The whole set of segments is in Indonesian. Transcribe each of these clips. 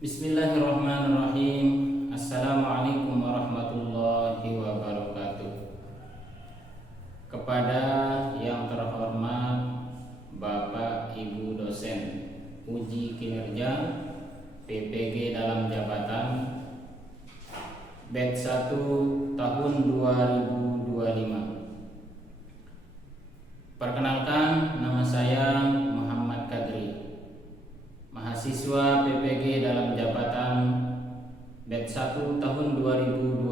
Bismillahirrahmanirrahim. Assalamualaikum warahmatullahi wabarakatuh. Kepada yang terhormat Bapak Ibu dosen uji kinerja PPG dalam jabatan batch 1 tahun 2025. Perkenalkan, nama saya Muhammad Kadri, mahasiswa PPG dalam jabatan batch 1 tahun 2025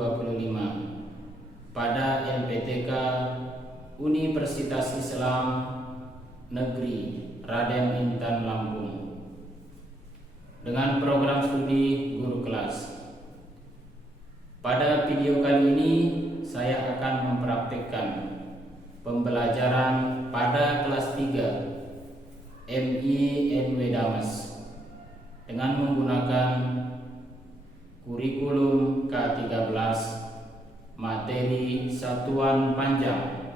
pada LPTK Universitas Islam Negeri Raden Intan Lampung dengan program studi guru kelas. Pada video kali ini saya akan mempraktikkan pembelajaran pada kelas 3 MI NW Damas dengan menggunakan kurikulum K13 materi satuan panjang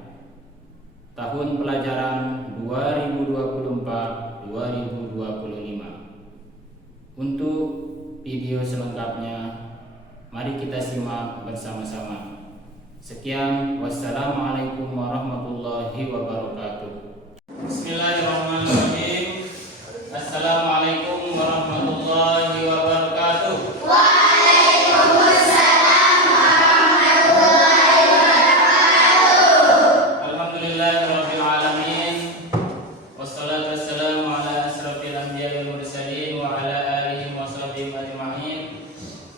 tahun pelajaran 2024-2025. Untuk video selengkapnya mari kita simak bersama-sama. Sekian, wassalamualaikum warahmatullahi wabarakatuh. Bismillahirrahmanirrahim. Assalamualaikum warahmatullahi wabarakatuh. Waalaikumsalam warahmatullahi wabarakatuh. Alhamdulillahirabbil alamin. Wassalatu wassalamu ala asrofil anbiya'i wal mursalin wa ala alihi wa sahbihi ajma'in.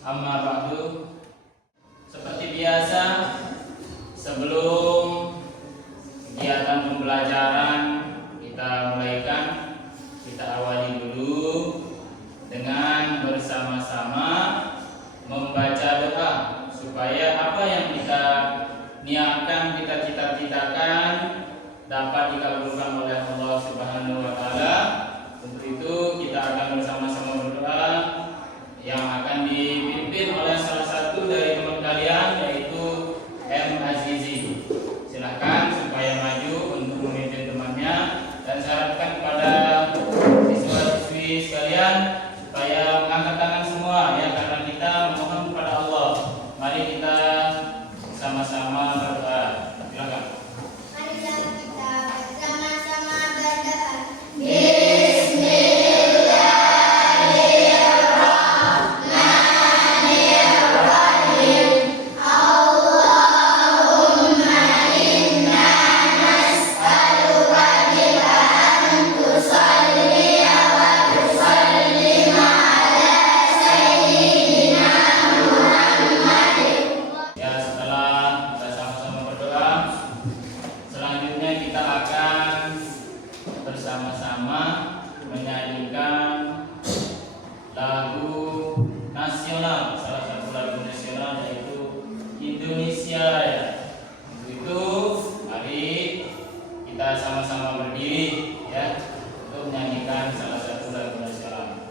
Amma ba'du. Seperti biasa, sebelum kegiatan pembelajaran kita mulaikan, kita awali dulu dengan bersama-sama membaca doa supaya apa yang kita niatkan, kita cita-citakan dapat dikabulkan oleh Allah Subhanahu wa taala. Untuk itu kita akan bersama-sama berdoa yang akan dipimpin oleh salah satu dari teman kalian, yaitu M. Azizi. Silahkan supaya maju untuk memimpin temannya, dan saya harapkan kepada siswa-siswi sekalian supaya mengangkat tangan semua ya, karena kita memohon kepada Allah. Mari kita sama-sama berdoa. Silakan. Marilah kita bersama-sama berdoa. Bismillahirrahmanirrahim. Allahumma inna nas'aluka bika an tusalli wa tusallim ala sayyidina Muhammadin. Ya, setelah kita sama-sama berdoa, selanjutnya kita akan bersama-sama menyanyikan lagu nasional, salah satu lagu nasional yaitu Indonesia Raya. Untuk itu, mari kita sama-sama berdiri ya untuk menyanyikan salah satu lagu nasional.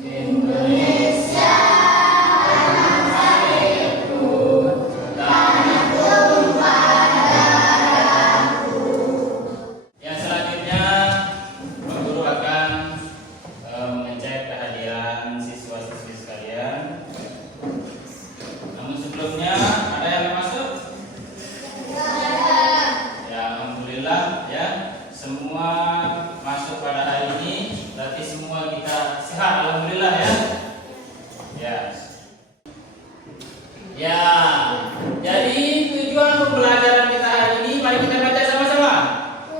Indonesia tanah airku, tanah tumpah darahku. Yang selanjutnya, Pak Guru akan mengecek kehadiran siswa-siswi sekalian. Namun sebelumnya, ada yang masuk? Ya, alhamdulillah ya, semua masuk pada hari ini. Berarti semua kita sehat, alhamdulillah ya. Ya. Ya. Jadi tujuan pembelajaran kita hari ini, mari kita baca sama-sama.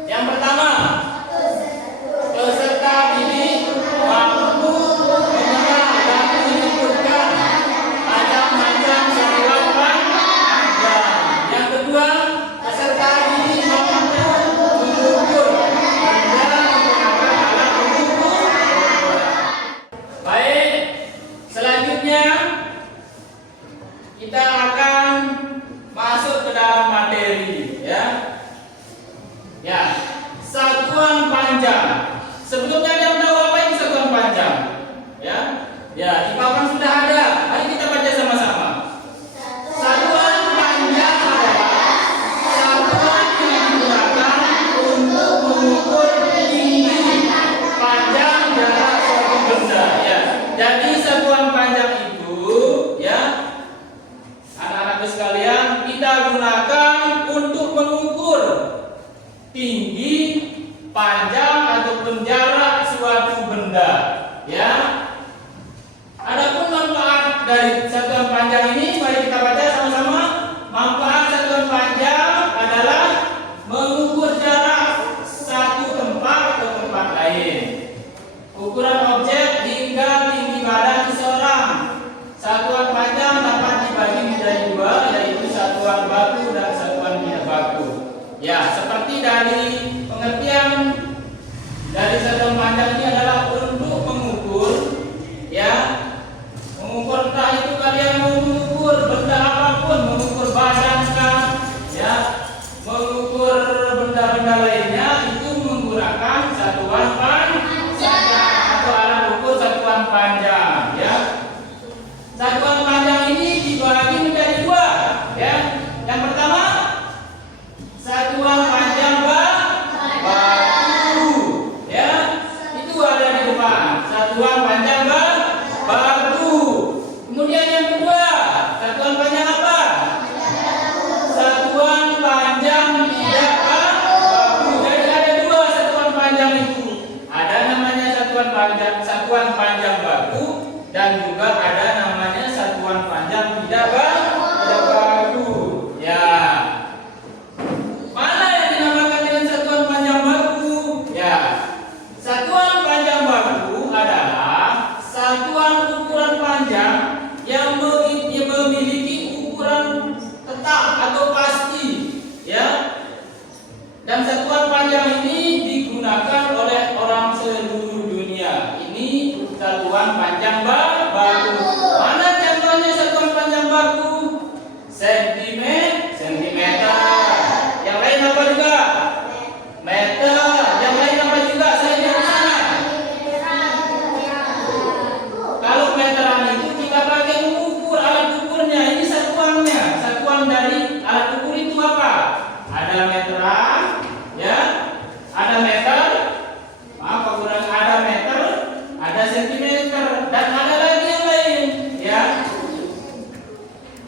Yang pertama, peserta didik mampu mengenal dan menyebutkan macam-macam syariat panjang. Yang kedua, peserta didik mampu mengukur dan menggunakan alat pengukur. Baik, selanjutnya kita akan masuk ke dalam materi ya. Ya, satuan panjang. Sebelumnya ada yang tahu apa ini satuan panjang? Ya. Ya, di papan sudah ada. Mari kita baca sama-sama. Satuan panjang adalah satuan yang digunakan untuk mengukur tinggi, panjang, jarak suatu benda. Ya, jadi satuan panjang itu, ya, anak-anakku sekalian, kita gunakan untuk mengukur tinggi, panjang ataupun jarak suatu benda. Ya. Adapun manfaat dari satuan panjang ini, mari kita baca sama-sama. Manfaat satuan panjang adalah mengukur jarak satu tempat ke tempat lain, ukuran objek hingga tinggi badan seseorang. Satuan panjang dapat dibagi menjadi dua, yaitu satuan baku dan satuan tidak baku. Ya, seperti dari pengertian dari satuan panjang ini adalah untuk mengukur, ya, mengukur entah itu kalian mau mengukur benda apapun, mengukur badan kan, ya, mengukur benda-benda lainnya itu menggunakan satuan panjang atau alat ukur satuan panjang, ya. Satuan panjang ini dibagi menjadi dua, ya. Yang pertama satuan panjang baku, ya, itu ada di depan. Satuan panjang baku. Kemudian yang kedua, satuan panjang apa? Satuan panjang tidak baku. Jadi ada dua satuan panjang itu. Ada namanya satuan panjang baku, dan juga ada namanya satuan panjang tidak baku. Ya. Mana yang dinamakan dengan satuan panjang baku? Ya. Satuan panjang baku adalah satuan ukuran panjang yang memiliki ukuran tetap atau pasti, ya. Dan satuan panjang ini digunakan oleh orang seluruh dunia. Ini satuan panjang baku. Mana contohnya satuan panjang baku? Sentimeter. Yang lain apa juga? Meter. Yang lain apa juga? Saya di sana. Kalau meteran itu kita pakai mengukur, alat ukurnya. Ini satuannya. Satuan dari alat ukur itu apa? Ada meteran, ya. Ada meter. Maaf, kurang ada meter, ada sentimeter, dan ada lagi yang lain, ya.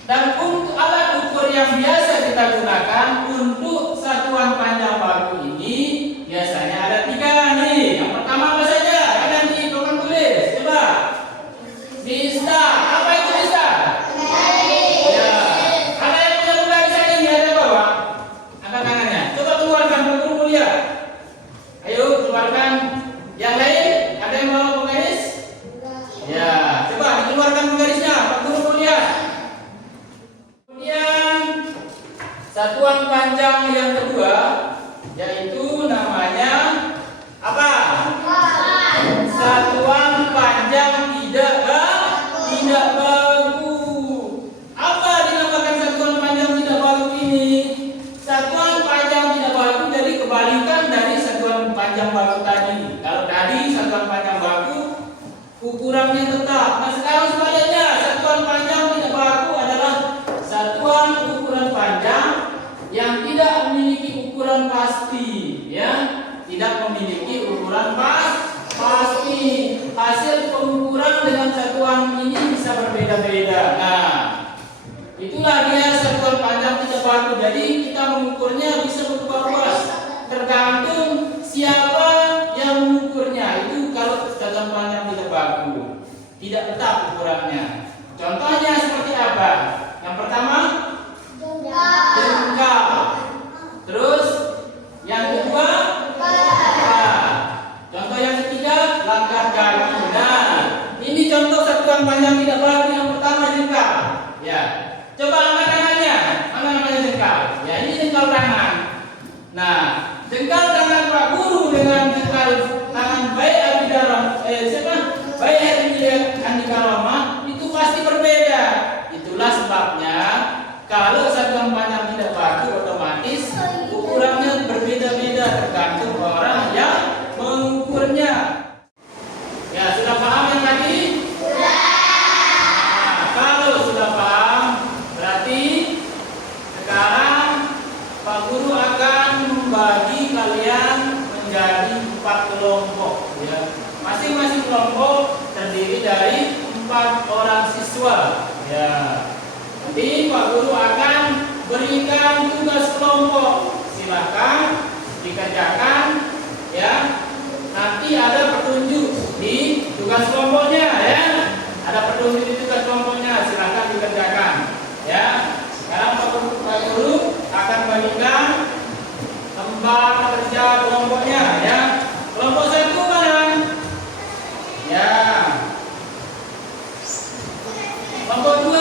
Dan untuk alat ukur yang biasa kita gunakan untuk satuan panjang baku ini biasanya ada tiga nih. Yang pertama apa saja? Ada di papan tulis. Coba. Bisa. Apa itu bisa? Ya. Ada yang punya penggaris ini ada bawah? Angkat tangannya. Coba keluarkan buku lihat. Ayo keluarkan. Yang lain ada yang bawa penggaris? Ya. Coba dikeluarkan penggarisnya. Pak Guru lihat. Kemudian satuan panjang yang kedua yaitu namanya apa? Satuan panjang tidak baku. Apa dinamakan satuan panjang tidak baku ini? Satuan panjang tidak baku jadi kebalikan dari satuan panjang baku tadi. Kalau tadi satuan panjang baku ukurannya tetap. Nah, sekarang sebaliknya, satuan panjang tidak baku adalah satuan ukuran panjang yang tidak memiliki ukuran pasti, ya, tidak memiliki ukuran pasti. Hasil pengukuran dengan satuan ini bisa berbeda-beda. Nah, itulah dia satuan panjang tidak baku. Jadi kita mengukurnya bisa berubah-ubah tergantung siapa yang mengukurnya. Itu kalau satuan panjang tidak baku, tidak tetap ukurannya. Contohnya seperti apa? Yang pertama jengkal. Terus yang kedua contoh yang ketiga langkah kaki. Nah, ini contoh satuan panjang tidak baku. Yang pertama jengkal. Ya, coba angkat tangannya. Mana namanya jengkal? Ya, ini jengkal tangan. Nah, jengkal tangan Pak Guru dengan jengkal tangan Bayi Andi Karomah itu pasti berbeda. Itulah sebabnya kalau satuan panjang tidak baku otomatis ukurannya berbeda-beda tergantung orang yang mengukurnya. Ya, sudah paham yang tadi? Sudah. kelompok terdiri dari 4 orang siswa. Ya, nanti Pak Guru akan berikan tugas kelompok. Silakan dikerjakan ya. Nanti ada petunjuk di tugas kelompoknya ya. Ada petunjuk di tugas kelompoknya, silakan dikerjakan ya. Sekarang Pak Guru akan bagikan lembar kerja kelompoknya ya. Kelompok 1 mana? Ya. Kelompok 2.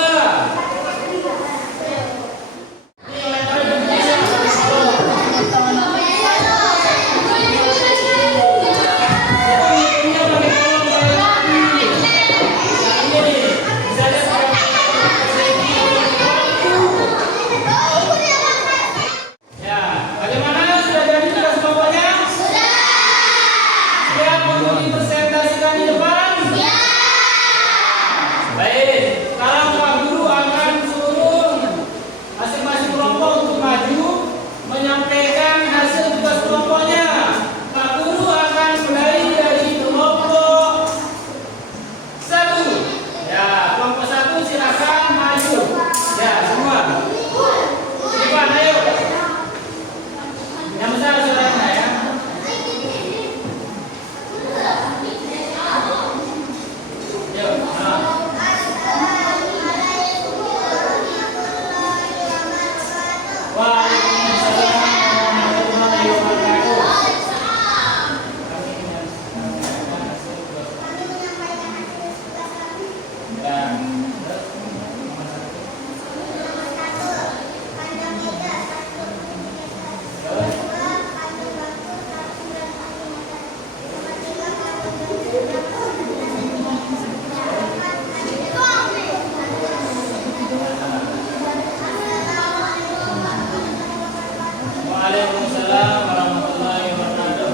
Waalaikumsalam warahmatullahi wabarakatuh.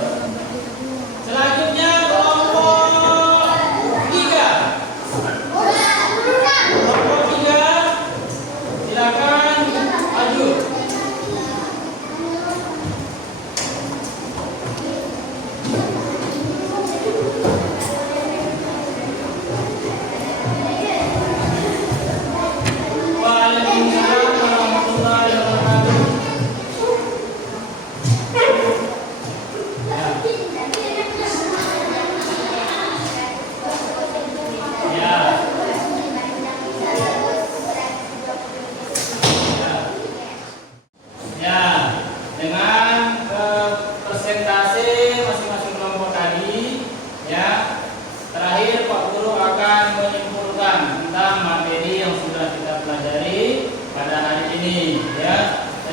Selanjutnya kelompok 3. Kelompok 3, silakan maju. Waalaikumsalam warahmatullahi wabarakatuh.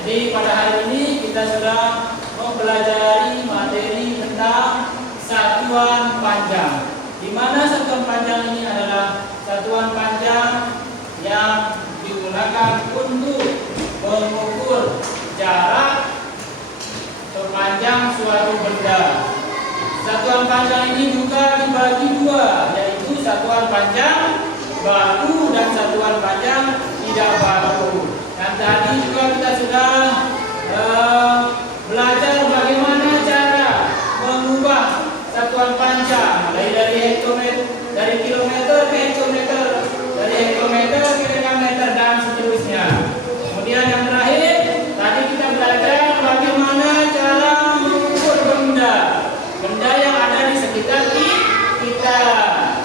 Jadi pada hari ini kita sudah mempelajari materi tentang satuan panjang. Di mana satuan panjang ini adalah satuan panjang yang digunakan untuk mengukur jarak sepanjang suatu benda. Satuan panjang ini juga dibagi 2, yaitu satuan panjang baru dan satuan panjang tidak baru. Dan tadi juga kita sudah belajar bagaimana cara mengubah satuan panjang mulai dari hektometer, dari kilometer ke hektometer, dari hektometer ke dekameter dan seterusnya. Kemudian yang terakhir tadi kita belajar bagaimana cara mengukur benda yang ada di sekitar kita.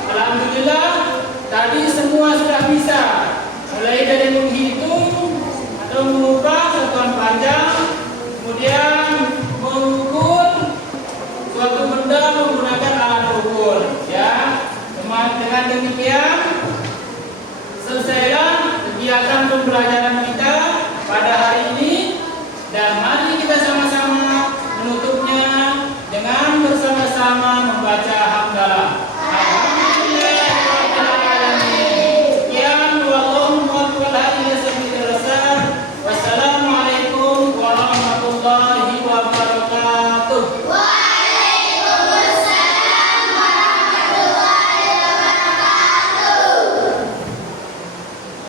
Alhamdulillah tadi semua sudah bisa, mulai dari menghitung atau mengubah satuan panjang, kemudian mengukur suatu benda menggunakan alat ukur. Ya, dengan demikian selesailah kegiatan pembelajaran kita.